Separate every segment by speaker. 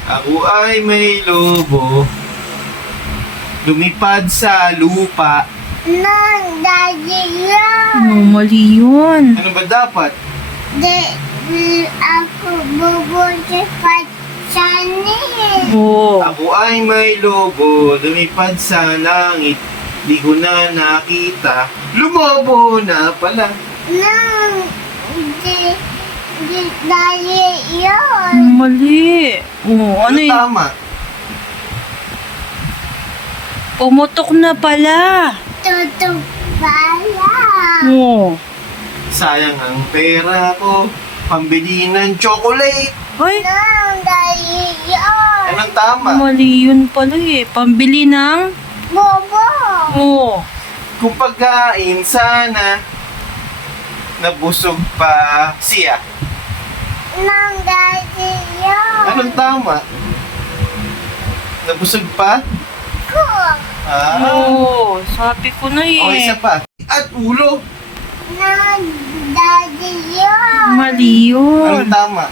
Speaker 1: Ako ay may lobo. Lumipad sa lupa.
Speaker 2: Nang daddy yun.
Speaker 3: Oh, mali yun.
Speaker 1: Ano ba dapat?
Speaker 2: Ako bubuti patsanin.
Speaker 3: Oh.
Speaker 1: Ako ay may lobo. Lumipad sa langit. Di ko na nakita. Lumobo na pala.
Speaker 2: Nang daddy yun.
Speaker 3: Mali. Oh, ano yun?
Speaker 1: Tama.
Speaker 3: Pumutok na pala.
Speaker 2: Tutok pala.
Speaker 3: Oh.
Speaker 1: Sayang ang pera ko. Pambili ng chocolate.
Speaker 3: Ay,
Speaker 2: Nang daddy yun.
Speaker 1: Anong tama?
Speaker 3: mali yun pala eh. Pambili ng...
Speaker 2: Bobo.
Speaker 3: Oh.
Speaker 1: Kung pagkain sana, nabusog pa siya.
Speaker 2: Nang daddy yun.
Speaker 1: Anong tama? Nabusog pa?
Speaker 2: Ko.
Speaker 1: Ah,
Speaker 3: Oh, sabi ko na
Speaker 1: o
Speaker 3: eh.
Speaker 1: isa pa. At ulo.
Speaker 2: Nang daddy yun.
Speaker 3: Mali
Speaker 1: Anong
Speaker 3: yun.
Speaker 1: tama?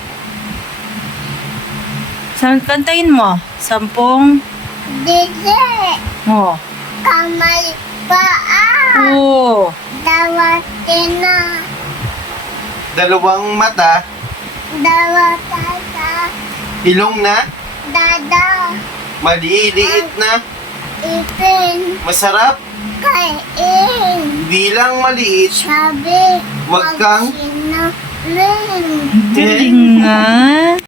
Speaker 3: Saan kantayin mo? 10?
Speaker 2: Dede.
Speaker 3: Oh.
Speaker 2: Kamay paa.
Speaker 3: Oh.
Speaker 2: Dawatin na.
Speaker 1: Dalawang mata,
Speaker 2: Dawatata.
Speaker 1: ilong na,
Speaker 2: Dada.
Speaker 1: maliliit na,
Speaker 2: Ipin.
Speaker 1: masarap,
Speaker 2: Kain.
Speaker 1: bilang maliit.
Speaker 2: Sabi.
Speaker 1: Wag kang-
Speaker 2: Sinapin.
Speaker 3: Galing nga.